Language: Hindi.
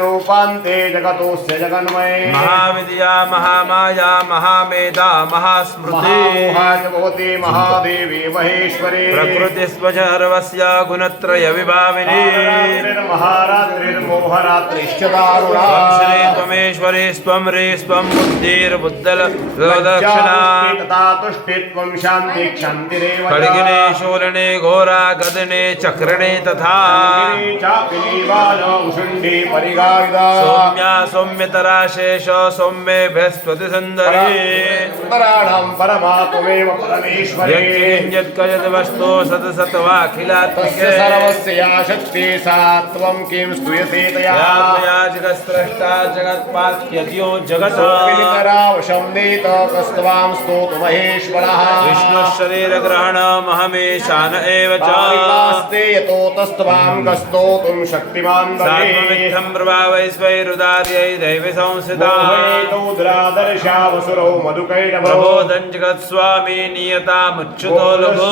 रूपांते जगतोस्य जगन्मये महाविद्या महामाया महामेधा महास्मृति भगवती महादेवी महेश्वरी प्रकृति स्वजर्वस्य गुणत्रय विभाविनी महारात्रिर्मोहरात्रिश्च दारुणा श्री त्वमेश्वरी स्वं रे स्वं बुद्धिर्बुद्धल दक्षिणा तुष्टित्वं शान्ति क्षान्तिरेव खड्गिने शूलने घोरा गदने चक्रणे तथा सौम्या सौम्यतरा शेष सौम्ये बृहस्पति सुंदरी परमात्मेव परमेश्वरे यत् वस्तु सतसत्वाखिलात्मिके सर्वस्य या शक्ति सा त्वं किं स्तूयसे तया जगत्स्रष्टा जगत्पात्यज्यो जगत् विनितरावशं नीत कस्त्वां स्तोतु महेश्वरः विष्णु शरीर ग्रहण महमेशान एव च यतो तस्त्वां कस्तोतुं शक्तिमान् सात्वमित्थं प्रभावैश्वैरुदार्यै दैवी संस्थितादर्शावसुरौ मधुकैटभो प्रबोधं जगत्स्वामी नियतामुच्युतो लघो